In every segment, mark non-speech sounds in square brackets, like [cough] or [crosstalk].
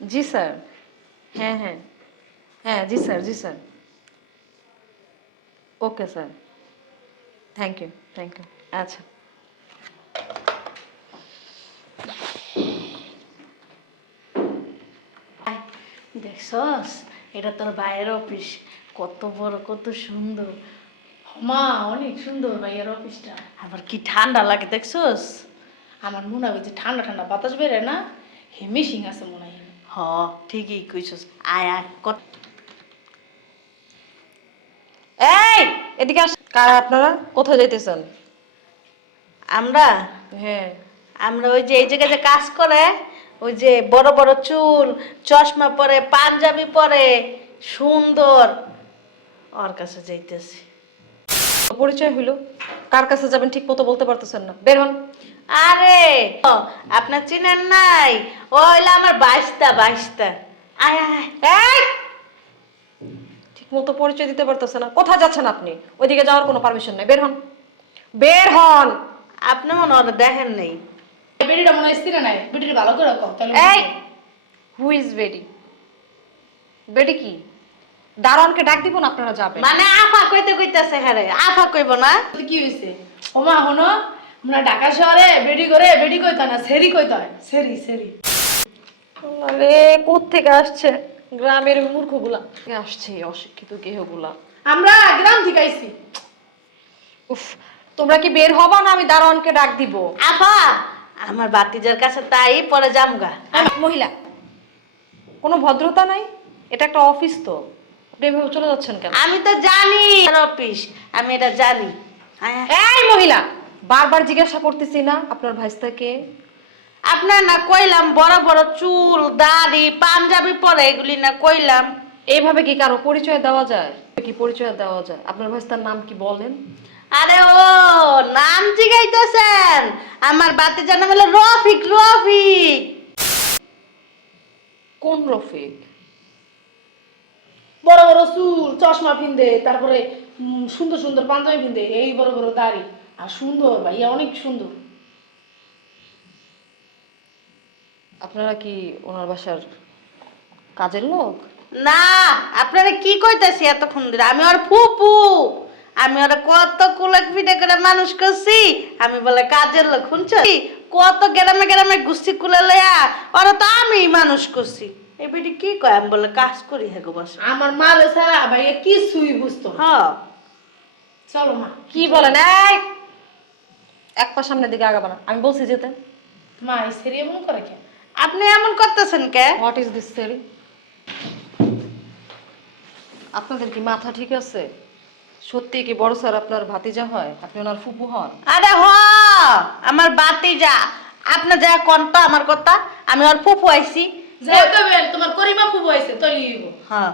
জি sir. হ্যাঁ হ্যাঁ। হ্যাঁ জি sir G sir. Okay sir. Thank you thank you আচ্ছা। দেখছস? এটা তোর ভাইয়ের অফিস। কত বড়, কত সুন্দর। মা, অনেক সুন্দর ভাইয়ের অফিসটা। আবার কি ঠান্ডা লাগে, দেখছস? আমার মনে হয় যে ঠান্ডা ঠান্ডা বাতাস বেরে না? হেমিসিং আছে মনে হ ঠিকই কইছস। আয় কত এই এদিকে আস। কারা আপনারা? কোথায় যাইতেছেন? আমরা? হ্যাঁ। আমরা ওই যে এই জায়গায় যে কাজ করে ওই যে বড় বড় চুল চশমা পরে পাঞ্জাবি পরে সুন্দর। ওর কাছে যাইতেছি। পরিচয় হইল। কার কাছে যাবেন ঠিক মতো বলতে পারতেছেন না। বের হন। আরে আপনার চিনেন নাই? ও হইল আমার বাইশটা বাইশটা আয় আয় ঠিক মতো পরিচয় দিতে পারতেছে না। কোথায় যাচ্ছেন আপনি? ওইদিকে যাওয়ার কোনো পারমিশন নাই। বের হন। বের হন! আপনি মনে হয় দেখেন নেই। বেডিটা মনে হয় স্থির নাই। বেডিটা ভালো করে তাহলে এই! হু ইজ বেডি বেডি কি? দারোয়ানকে ডাক দিব না আপনারা যাবেন? মানে আফা কইতে কইতেছে হ্যাঁ আফা কইব না। কি হয়েছে ওমা হনো? আমরা ঢাকা শহরে বেডি করে বেডি কইতে না সেরি কইতে হয়। সেরি সেরি। আরে কোত্থেকে আসছে? গ্রামের মূর্খগুলা। কে আসছে অশিক্ষিত গেহগুলা? আমরা গ্রাম থেকে আইছি। উফ তোমরা কি বের হবা না আমি দারোয়ানকে ডাক দিব? আফা আমার বাতিজার কাছে তাই পরে জামগা মহিলা কোনো ভদ্রতা নাই? এটা একটা অফিস তো। আপনি এভাবে চলে যাচ্ছেন কেন? আমি তো জানি আর অফিস আমি এটা জানি। এই মহিলা! বারবার জিজ্ঞাসা করতেছি না আপনার ভাইস্তাকে। আপনার না কইলাম বড় বড় চুল দাড়ি পাঞ্জাবি পরে এগুলি না কইলাম। এইভাবে কি কারও পরিচয় দেওয়া যায়? কি পরিচয় দেওয়া যায়? আপনার ভাইস্তার নাম কি বলেন? আরে ও নাম জিগাইতেছেন। আমার বাতি জানা বলে রফিক রফিক। কোন রফিক? বড় বড় চুল চশমা পিন্দে তারপরে সুন্দর সুন্দর পাঞ্জাবি পিন্দে এই বড় বড় দাড়ি। আর সুন্দর ভাইয়া অনেক সুন্দর। আপনারা কি ওনার বাসার কাজের লোক? না আপনারা কি কইতাছি এতক্ষণ ধরে? আমি ওর ফুপু। আমি ওরা কত কুলক পিঠে করে মানুষ করছি। আমি বলে কাজের লোক শুনছো? কত গ্রামে গ্রামে গুস্তি কুলে লয়া ওরা তো আমি মানুষ করছি। এই বেটি কি কয়? আমি বলে কাজ করি হ্যাঁ বসে। আমার মা রে ছাড়া ভাইয়া কিছুই বুঝতো। হ্যাঁ চলো মা। কি বলেন? এই এক পা সামনের দিকে আগাবা না। আমি বলছি যেতে। মা এই সেরি এমন করে কেন আপনি এমন করতেছেন কে? হোয়াট ইজ দিস সেরি আপনাদের কি মাথা ঠিক আছে? সত্যি কি বড় স্যার আপনার ভাতিজা হয়? আপনি ওনার ফুপু হন? আরে হ! আমার বাতি যা আপনি যা কনটা আমার কথা। আমি ওর ফুপু আইছি। যে কবেন তোমার করিমা ফুবু আইছে তলি হ্যাঁ।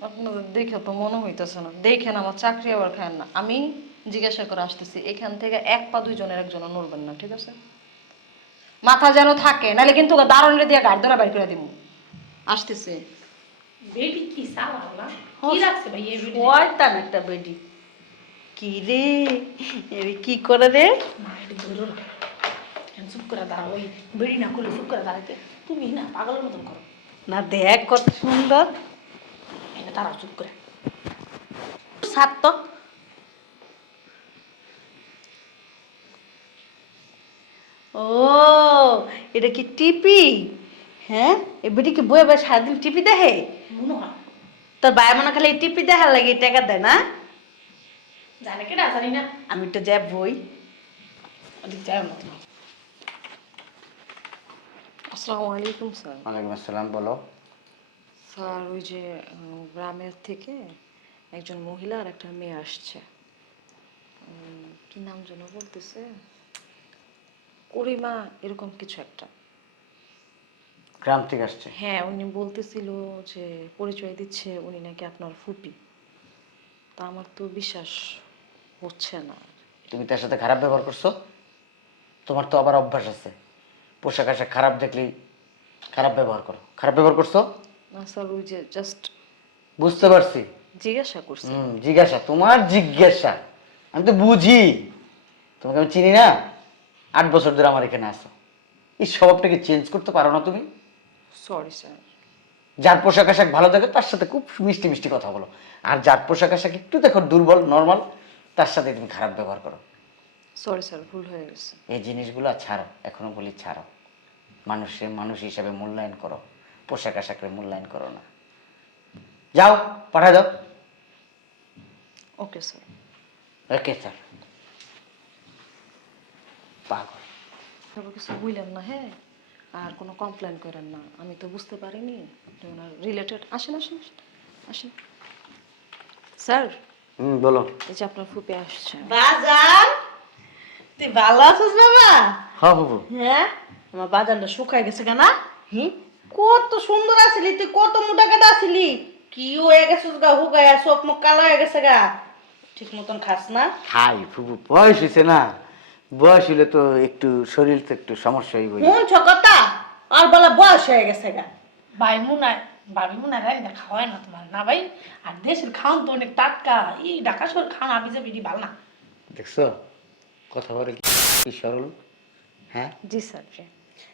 আপনাদের দেখে তো মনে হইতেছে না। দেখেন আমার চাকরি আবার খায় না। আমি জিজ্ঞাসা করে আসতেছি এখান থেকে এক পা দুইজনের একজনও নড়বেন না ঠিক আছে? মাথা যেন থাকে নাহলে কিন্তু দারুণে দিয়ে গাড় ধরা বের করে দিব আসতেছে। বেডি কি সালা কি রাখছে ভাইয়া এই বেডি? শয়তান একটা বেডি। কি রে? এরে কি করে রে? মা এটা ধরো। না এখন চুপ করে দাঁড়াও ওই বেডি না খুলে চুপ করে দাঁড়াইতে তুমি না পাগলের মতন করো। না দেখ কত সুন্দর। এটা দাঁড়াও চুপ করে। সাত তো। ও এটা কি টিপি? হ্যাঁ? এ বেটি কি বয়ে বয়ে সারাদিন টিপি দেখে? তোর ভাই মনে খালি এই টিপি দেখার লাগে টাকা দেয় না? জানে কেটা জানি না। আমি তো যাব বই। ওদিক যাও না আসসালামু আলাইকুম স্যার। ওয়ালাইকুম আসসালাম বলো। স্যার ওই যে গ্রামের থেকে একজন মহিলা আর একটা মেয়ে আসছে। কি নাম যেন বলতেছে? করিমা এরকম কিছু একটা। গ্রাম থেকে আসছে? হ্যাঁ উনি বলতেছিল যে পরিচয় দিচ্ছে উনি নাকি আপনার ফুপি। তা আমার তো বিশ্বাস হচ্ছে না। তুমি তার সাথে খারাপ ব্যবহার করছ? তোমার তো আবার অভ্যাস আছে। পোশাক আশাক খারাপ দেখলেই খারাপ ব্যবহার করো। খারাপ ব্যবহার করছ? না স্যার ওই যে জাস্ট বুঝতে পারছি। জিজ্ঞাসা করছি। হুম জিজ্ঞাসা তোমার জিজ্ঞাসা। আমি তো বুঝি। তোমাকে আমি চিনি না? আট বছর ধরে আমার এখানে আসো এই স্বভাবটাকে চেঞ্জ করতে পারো না তুমি। সরি স্যার যার পোশাক আশাক ভালো দেখে তার সাথে খুব মিষ্টি মিষ্টি কথা বলো। আর যার পোশাক আশাক একটু দেখো দুর্বল নর্মাল তার সাথে তুমি খারাপ ব্যবহার করো। সরি স্যার ভুল হয়ে গেছে। এই জিনিসগুলো ছাড়ো এখনও বলি ছাড়ো। মানুষের মানুষ হিসাবে মূল্যায়ন করো পোশাক আশাকের মূল্যায়ন করো না। যাও পাঠায় দাও। ওকে স্যার ওকে স্যার পাগল। কিছু বুঝলেন না হ্যাঁ? আর কোনো কমপ্লেন করেন না। আমি তো বুঝতে পারিনি। ওনার রিলেটেড আসেন আসেন আসেন, স্যার? হুম বলো। এই যে আপনার ফুপে আসছে। বাজার তুই ভালো আছিস বাবা? হ্যাঁ বাবু হ্যাঁ? আমার বাজারটা শুকায় গেছে কেনা? হুম? কত সুন্দর আছিলি তুই কত মোটা কাটা আছিলি কি হয়ে গেছিস গা হুগায় চোখ মুখ কালো হয়ে গেছে গা। ঠিক মতন খাস না? খাই ফুবু বয়স হয়েছে না। বয়স হলে তো একটু শরীর তো একটু সমস্যা হইবই। মন ছকতা আর বলা বয়স হয়ে গেছে গা। ভাই মুনায় ভাবি মুনায় রান্না খাওয়ায় না তোমার। না ভাই আর দেশের খাওন তো অনেক টাটকা। এই ঢাকা শহর খাওয়া আমি যে বিডি ভালো না। দেখছ? কথা বলে কি সরল? হ্যাঁ? জি স্যার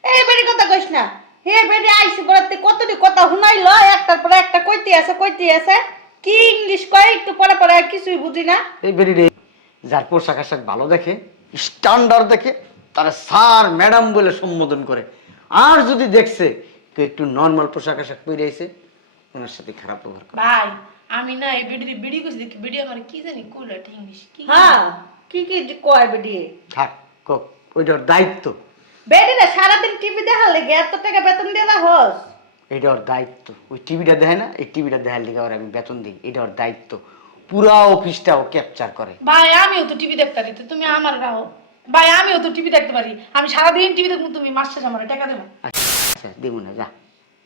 এই বেড়ি কথা কইস না। হে বেড়ি আইসি পড়াতে কতটি কথা শুনাইল একটার পরে একটা কইতে আছে কইতে আছে। কি ইংলিশ কয় একটু পরে পরে কিছুই বুঝি না। এই বেরি রে যার পোশাক আশাক ভালো দেখে স্ট্যান্ডার্ড দেখে তারা স্যার ম্যাডাম বলে সম্বোধন করে। আর যদি দেখছে কেউ একটু নর্মাল পোশাক আশাক পরে আইছে ওনার সাথে খারাপ ব্যবহার করে। ভাই আমি না এই বেডি বেডি কইছি দেখি বেডি আমার কি জানি একটা ইংলিশ কি হ্যাঁ কি কি যে কয় বেডি? থাক কক ওইটার দায়িত্ব। বেডি না সারাদিন টিভি দেখার লেগে এত টাকা বেতন দিয়ে না হস। এটা ওর দায়িত্ব। ওই টিভিটা দেয় না এই টিভিটা দেখার লিগে ওর আমি বেতন দিই এটা ওর দায়িত্ব। পুরা অফিসটাও ক্যাপচার করে। ভাই আমিও তো টিভি দেখতে পারি তো তুমি আমার রাহো ভাই আমিও তো টিভি দেখতে পারি। আমি সারাদিন টিভি দেখব তুমি মাস শেষে আমার টাকা দেবো। আচ্ছা দিব না যা।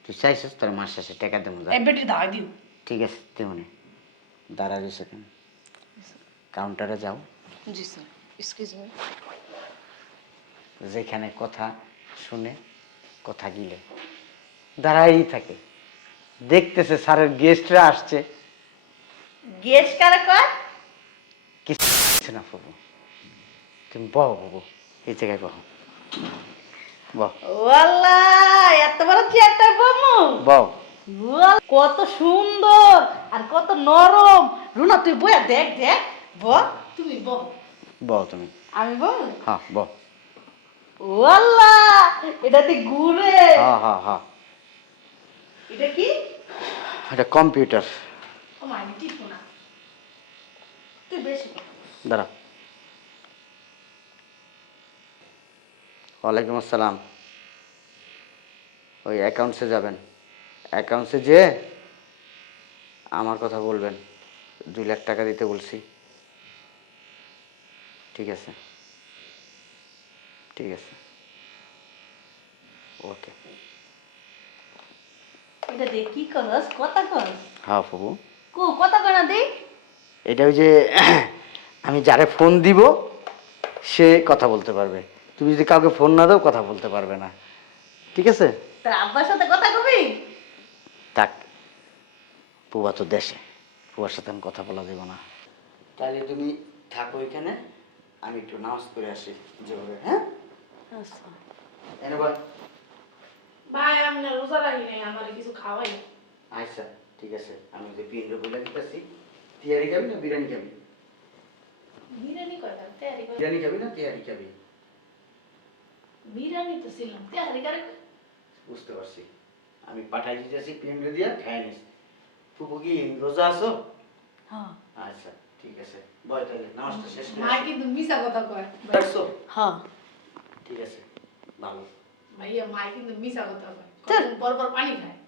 তুই চাইছিস তোর মাস শেষে টাকা দেবো যা। এই বেডি দাওয়াই দিও। ঠিক আছে দিব না। দাঁড়া যে সেখানে। কাউন্টারে যাও। জি স্যার। এক্সকিউজ মি যেখানে কথা শুনে কথা গিলে। দাঁড়াই থাকে। দেখতেছে স্যারের গেস্টরা আসছে। গেস কারে কিছু না বাবু তুমি বহ বাবু এই জায়গায় বহ। বহ। ওয়াল্লা এত বড় চেয়ারটা বমু বহ। কত সুন্দর আর কত নরম। রুনা তুই বয়া দেখ দেখ। ব তুমি বল বহ তুমি। আমি বল হ্যাঁ বহ। ওয়াল্লা এটা তুই ঘুরে হ্যাঁ হ্যাঁ হ্যাঁ। এটা কি? এটা কম্পিউটার। ও মা আমি টিপো না। তুই বেশি কথা দাঁড়া। ওয়ালাইকুম আসসালাম। ওই অ্যাকাউন্টসে যাবেন। অ্যাকাউন্টসে যে আমার কথা বলবেন। দুই লাখ টাকা দিতে বলছি। ঠিক আছে? ঠিক আছে। ওকে। এটা দিয়ে কি করস? কথা কর হ্যাঁ বাবু কো কথা কয় না দি? এটা ওই যে [clears throat] আমি যারে ফোন দিব সে কথা বলতে পারবে। তুমি যদি কাউকে ফোন না দাও কথা বলতে পারবে না। ঠিক আছে? তোর আব্বার সাথে কথা কবি? থাক। পুবা তো দেশে। পুবার সাথে আমি কথা বলা দেবো না। তাহলে তুমি থাকো এখানে। আমি একটু নামাজ করে আসি যেভাবে হ্যাঁ? এনে বল। ভাই আমি রোজা রাখি নাই আমার কিছু খাওয়াই। আচ্ছা। ঠিক আছে আমি যে পিন্ড বলে দিতেছি। তিয়ারি খাবি না বিরিয়ানি খাবি? বিরিয়ানি কয়টা তৈরি করে বিরিয়ানি খাবি না তিয়ারি খাবি? বিরিয়ানি তো ছিলাম তৈরি করে বুঝতে পারছি। আমি পাঠাই দিতেছি পিন্ড দিয়া খাই নিস। ফুপু কি রোজা আছো? হ্যাঁ। আচ্ছা ঠিক আছে। বয় তাহলে নামাজটা শেষ করে মা কিন্তু মিশা কথা কয়। রাখছো? হ্যাঁ। ঠিক আছে ভালো। ভাইয়া মা কিন্তু মিশা কথা কয়। পর পর পানি খায়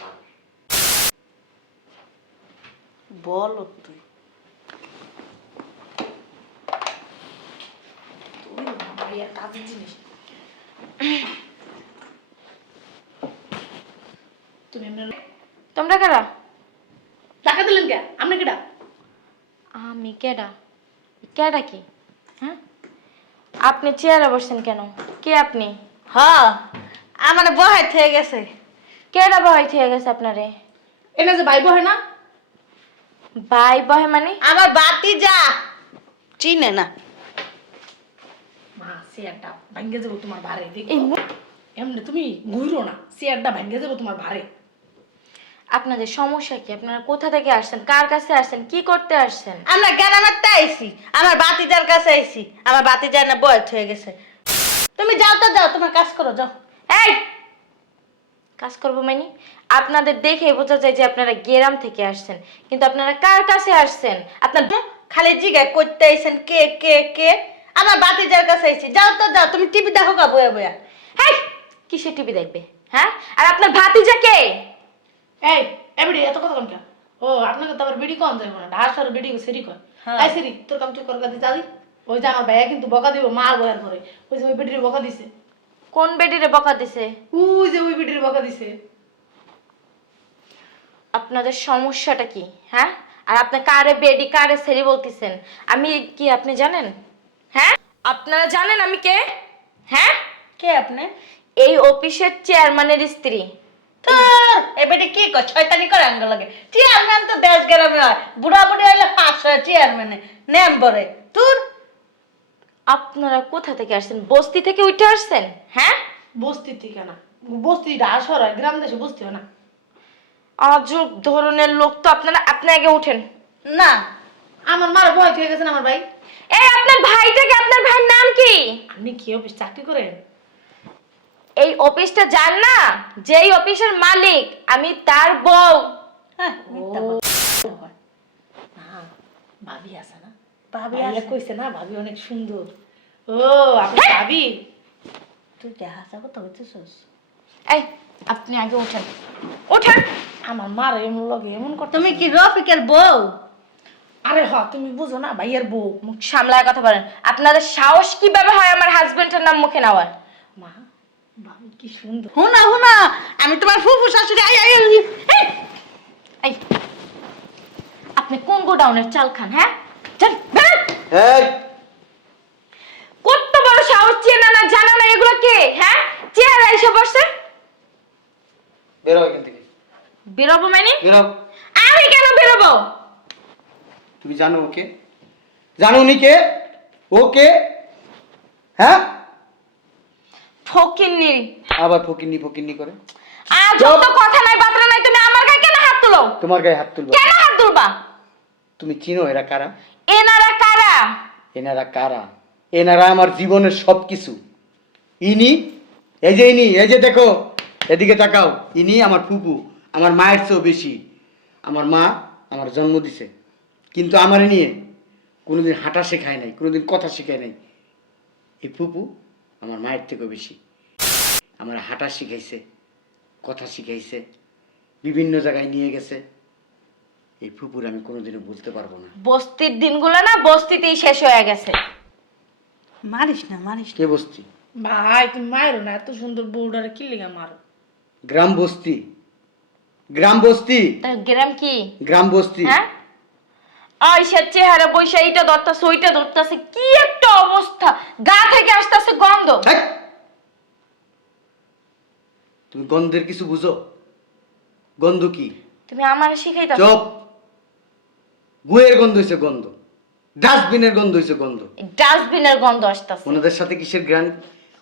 ভালো বল তুই। কাজের জিনিস। তুমি তোমরা কারা? টাকা দিলেন কে? আপনি কেটা আমি কেডা? কেডা কি? হ্যাঁ? আপনি চেয়ারে বসছেন কেন? কে আপনি? হ্যাঁ আমার বহাই থেকে গেছে। কেডা বহাই থেকে গেছে আপনারে? এনে যে ভাই বহে না ভাই বহে মানে? আমার বাতি যা চিনে না। মা ভাঙ্গে যাব তোমার এমনি তুমি ঘুরো না চেয়ারটা ভেঙে যাব তোমার ভারে আপনাদের সমস্যা কি? আপনারা কোথা থেকে আসছেন? কার কাছে আসছেন? কি করতে আসছেন? আমরা গ্রামেরটা আইছি আমার বাতিজার কাছে আইছি। আমার বাতিজার না বয়স হয়ে গেছে। তুমি যাও তো যাও তোমার কাজ করো যাও। এই! কাজ করব মানে? আপনাদের দেখে বোঝা যায় যে আপনারা গ্রাম থেকে আসছেন। কিন্তু আপনারা কার কাছে আসছেন? আপনার খালি জিগায় করতে আইছেন কে কে কে? আমার বাতিজার কাছে আইছি। যাও তো যাও তুমি টিভি দেখো গা বয়া বয়া। হেই! কিসে টিভি দেখবে হ্যাঁ? আর আপনার ভাতিজা কে? এই এবারে এত কথা কেন ও আপনাকে তো আবার বিড়ি কম যাব না। ঢাসার বিড়ি সেরি হ্যাঁ। এই সেরি তোর কাম চুপ কর কাছে যাবি? ওই যে আমার ভাইয়া কিন্তু বকা দিব মার বয়ার পরে ওই যে ওই বিড়ির বকা দিছে। কোন বেডিরে বকা দিছে? ওই যে ওই বিড়ির বকা দিছে। আপনাদের সমস্যাটা কি হ্যাঁ? আর আপনি কারে বেডি কারে সেরি বলতেছেন? আমি কি আপনি জানেন? হ্যাঁ? আপনারা জানেন আমি কে? হ্যাঁ? কে আপনি? এই অফিসের চেয়ারম্যানের স্ত্রী। তোর! এবারে কি কর ছয়তানি করে আঙ্গ লাগে। চেয়ারম্যান তো দেশ গ্রামে হয় বুড়া বুড়ি হইলে পাঁচশো চেয়ারম্যানে নেম বরে তোর আপনারা কোথা থেকে আসছেন? বস্তি থেকে উঠে আসছেন? হ্যাঁ? বস্তির থেকে না। বস্তি ঢাসর হয় গ্রাম দেশে বস্তি হয় না। আজব ধরনের লোক তো আপনারা আপনি আগে উঠেন। না আমার মার বয়স হয়ে গেছে না আমার ভাই? এই আপনার ভাইটাকে আপনার ভাইয়ের নাম কি? আপনি কি অফিস চাকরি করেন? এই অফিসটা জান না যেই অফিসের মালিক আমি তার বউ। হ্যাঁ, মিথ্যা কথা। না ভাবি না ভাবি ভাবিয়া কইছে না ভাবি অনেক সুন্দর। ও আপনি ভাবি? তুই কি হাসা কথা হইতেছিস এই আপনি আগে উঠেন। উঠেন? আমার মার এমন লগে এমন করতে তুমি কি রফিকের বউ? আরে হ তুমি বুঝো না ভাইয়ের বউ। মুখ সামলায় কথা বলেন। আপনাদের সাহস কীভাবে হয় আমার হাজবেন্ডের নাম মুখে নেওয়ার? মা ভাবি কি সুন্দর। হুনা হুনা আমি তোমার ফুফু শাশুড়ি আই আই আই। আপনি কোন গোডাউনের চাল খান হ্যাঁ। এই! কত বড় সাহস চেনা না জানা না এগুলো কে? হ্যাঁ? চেহারা এসে বসছে। বেরো এখান থেকে। বেরোবো মানে? বেরো। আমি কেন বেরোবো? তুমি জানো ওকে জানো উনি কে? ওকে হ্যাঁ? ফকিন্নি। আবার ফকিন্নি ফকিন্নি করে। আর যত কথা নাই বাতরা নাই তুমি আমার গায়ে কেন হাত তুলো? তোমার গায়ে হাত তুলবো। কেন হাত তুলবা? তুমি চিনো এরা কারা? এনারা কারা? এনারা কারা? এনারা আমার জীবনের সব কিছু ইনি, এই যে ইনি, এই যে দেখো, এদিকে তাকাও। ইনি আমার ফুপু, আমার মায়ের চেয়েও বেশি। আমার মা আমার জন্ম দিছে। কিন্তু আমার নিয়ে কোনোদিন হাঁটা শেখায় নাই, কোনোদিন কথা শেখায় নাই। এই ফুপু আমার মায়ের থেকেও বেশি। আমার হাঁটা শিখাইছে, কথা শিখাইছে, বিভিন্ন জায়গায় নিয়ে গেছে। এই ফুপুর আমি কোনোদিনও বলতে পারব না। বস্তির দিনগুলো না বস্তিতেই শেষ হয়ে গেছে। মারিস না মারিস কে বস্তি? ভাই তুমি মায়েরও না এত সুন্দর বউডারে কি লিগা মারো? গ্রাম বস্তি। গ্রাম বস্তি। তা গ্রাম কি? গ্রাম বস্তি। হ্যাঁ? আইসার চেহারা বৈশা এইটা ধরতাছে ওইটা ধরতাছে কি একটা অবস্থা। গা থেকে আসতেছে গন্ধ। তুমি গন্ধের কিছু বুঝো? গন্ধ কি? তুমি আমার শিখাইতাছ? চপ! গুয়ের গন্ধ হয়েছে গন্ধ। ডাস্টবিনের গন্ধ হয়েছে গন্ধ। ডাস্টবিনের গন্ধ আসতেছে। ওনাদের সাথে কিসের ঘ্রাণ?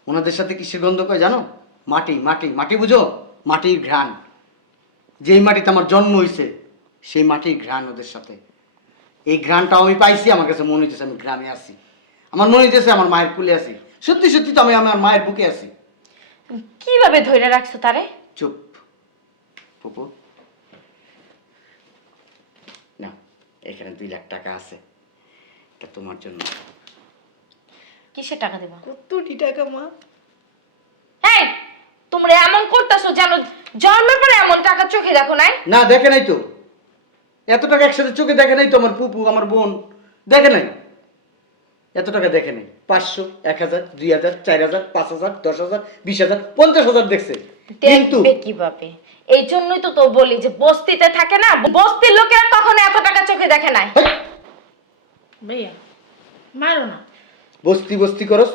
ওনাদের সাথে কিসের গন্ধ কয় জানো? মাটি মাটি মাটি বুঝো? মাটির ঘ্রাণ। যেই মাটিতে আমার জন্ম হয়েছে সেই মাটির ঘ্রাণ ওদের সাথে। এই ঘ্রাণটাও আমি পাইছি আমার কাছে মনে হইতেছে আমি গ্রামে আছি। আমার মনে হইতেছে আমার মায়ের কুলে আছি। সত্যি সত্যি তো আমি আমার মায়ের বুকে আছি। কীভাবে ধরে রাখছো তারে? চুপ। পুপু না এখানে দুই লাখ টাকা আছে। এটা তোমার জন্য। কিসের টাকা দেবা? কতটি টাকা মা? এই তোমরা এমন করতেছো জানো জন্মের পরে এমন টাকা চোখে দেখো নাই? না দেখে নাই তো। এত টাকা একসাথে চোখে দেখে নাই তো আমার পুপু আমার বোন? দেখে নাই? এত টাকা দেখে নাই। পাঁচশো এক হাজার দুই হাজার চার হাজার পাঁচ হাজার দশ হাজার বিশ হাজার পঞ্চাশ হাজার দেখছে। কিন্তু দেখবে কীভাবে? এই জন্যই তো তো বলি যে বস্তিতে থাকে না বস্তির লোকেরা কখনো এত টাকা চোখে দেখে নাই। ভাইয়া মারো না। বস্তি বস্তি করস।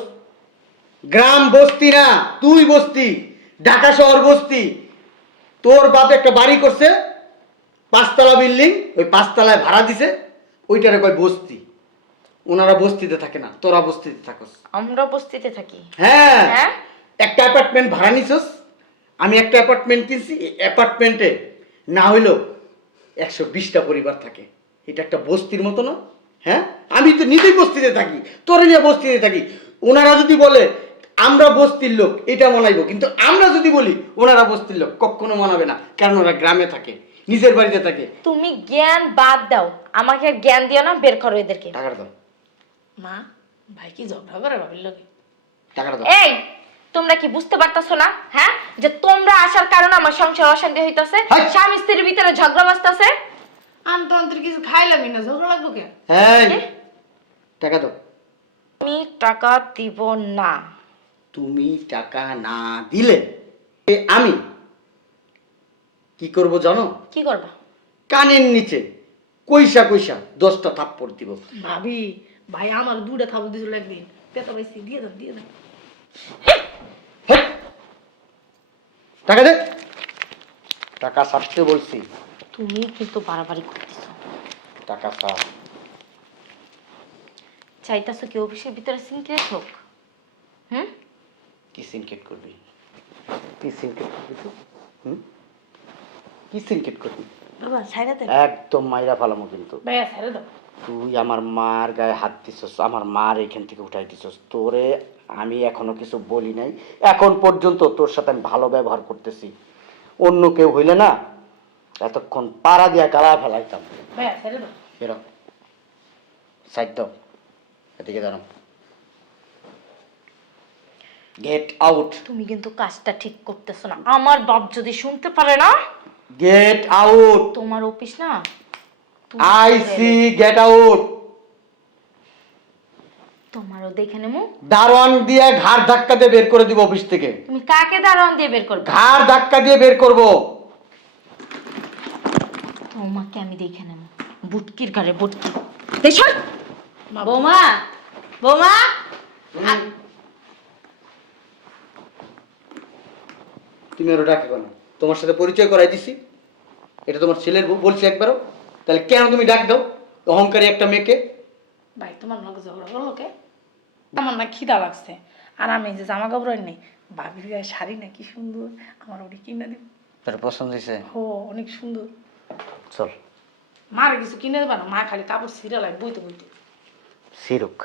গ্রাম বস্তি না তুই বস্তি ঢাকা শহর বস্তি। তোর বাপ একটা বাড়ি করছে পাঁচতলা বিল্ডিং ওই পাঁচতলায় ভাড়া দিছে ওইটারে কয় বস্তি। ওনারা বস্তিতে থাকে না তোরা বস্তিতে থাকস। আমরা বস্তিতে থাকি। হ্যাঁ হ্যাঁ? একটা অ্যাপার্টমেন্ট ভাড়া নিছস আমি একটা অ্যাপার্টমেন্ট কিনছি অ্যাপার্টমেন্টে না হইলেও একশো বিশটা পরিবার থাকে। এটা একটা বস্তির মতো না? হ্যাঁ? আমি তো নিজেই বস্তিতে থাকি তোরে নিয়ে বস্তিতে থাকি। ওনারা যদি বলে আমরা বস্তির লোক এটা মানাইবো। কিন্তু আমরা যদি বলি ওনারা বস্তির লোক কখনো মানাবে না। কারণ ওরা গ্রামে থাকে নিজের বাড়িতে থাকে। তুমি জ্ঞান বাদ দাও। আমাকে আর জ্ঞান দিও না বের করো এদেরকে। টাকাটা দাও। মা ভাই কি ঝগড়া করে ভাবির লোকে টাকাটা দাও। এই তোমরা কি বুঝতে পারতাছো না? হ্যাঁ? যে তোমরা আসার কারণে আমার সংসার অশান্তি হইতাছে। স্বামী স্ত্রীর ভিতরে ঝগড়া বাজতাছে। আমি তো অন্তর কিছু খাইলামই না ঝগড়া লাগবো কে? হ্যাঁ টাকা দাও। আমি টাকা দিব না। তুমি টাকা না দিলে এ আমি কি করব জানো? কি করবা? কানের নিচে কইসা কইসা দশটা থাপ্পড় দিব। ভাবি ভাই আমার দুটা থাবো দিছিল একদিন। পেতা পাইছি দিয়ে দেন দিয়ে হেৎ! টাকা দে। টাকা ছাড়তে বলছি। তুমি কিন্তু বাড়াবাড়ি করতেছো। টাকা ছাড়। চাইতাছো কি অফিসের ভিতরে সিনক্রেট হোক? হুম? কি সিনকেট করবি? কি সিনকেট করবি তুই? হুম? কি সিনকেট করবি? বাবা ছাইরা দেন একদম মাইরা ফালামো কিন্তু। ভাইয়া ছাইরা দাও। তুই আমার মার গায়ে হাত দিছস আমার মার এখান থেকে উঠাই দিছস। তোরে আমি এখনও কিছু বলি নাই। এখন পর্যন্ত তোর সাথে আমি ভালো ব্যবহার করতেছি। অন্য কেউ হইলে না এতক্ষণ পাড়া দিয়া গালা ফেলাইতাম। বেরো। সাইড এদিকে গেট আউট তুমি কিন্তু কাজটা ঠিক করতেছো না। আমার বাপ যদি শুনতে পারে না গেট আউট তোমার অফিস না আই সি গেট আউট তোমারও দেখে নেব। দারোয়ান দিয়ে ঘাড় ধাক্কা দিয়ে বের করে দিব অফিস থেকে। তুমি কাকে দারোয়ান দিয়ে বের করবে? ঘাড় ধাক্কা দিয়ে বের করব। তোমাকে আমি দেখে নেব। বুটকির ঘরে বুটকি। দেশর বৌমা বৌমা! তুমি ওরা ডাকে কেন? তোমার সাথে পরিচয় করাই দিছি। এটা তোমার ছেলের বউ বলছি একবারও। তাহলে কেন তুমি ডাক দাও? অহংকারী একটা মেয়েকে। ভাই তোমার লগে ঝগড়া করল কে? আমার না খিদা লাগছে। আর আমি যে জামা কাপড় নেই ভাবির গায়ে শাড়ি না কি সুন্দর আমার ওটি কিনে দিব। তোর পছন্দ হয়েছে? ও অনেক সুন্দর। চল। মার কিছু কিনে দেবা না মা খালি কাপড় ছিঁড়া লাগে বইতে বইতে। সিরুক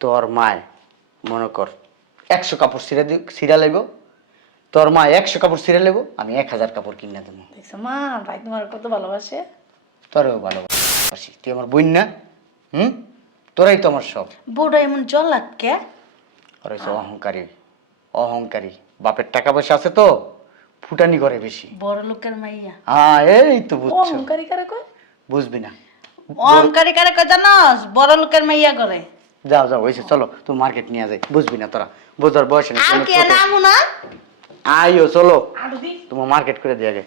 তোর মায় মনে কর একশো কাপড় সিরা দি সিরা লেব তোর মা একশো কাপড় সিরা লেব আমি এক হাজার কাপড় কিনে দেবো। দেখছ মা ভাই তোমার কত ভালোবাসে? তোরেও ভালোবাসি। তুই আমার বোন না? হুম? তোরাই তো আমার সব। বউটা এমন জল লাগকে আর হচ্ছে অহংকারী অহংকারী। বাপের টাকা পয়সা আছে তো ফুটানি করে বেশি। বড় লোকের মাইয়া। হ্যাঁ এই তো বুঝছ। অহংকারী কারে কয়? বুঝবি না। অহংকারী কারে কয় জানস? বড় লোকের মাইয়া করে। যাও যাও হয়েছে চলো তুই মার্কেট নিয়ে যাই। বুঝবি না তোরা। বুঝার বয়স নেই আর কে নামু না আইও চলো। তোমার মার্কেট করে দিয়ে আগে।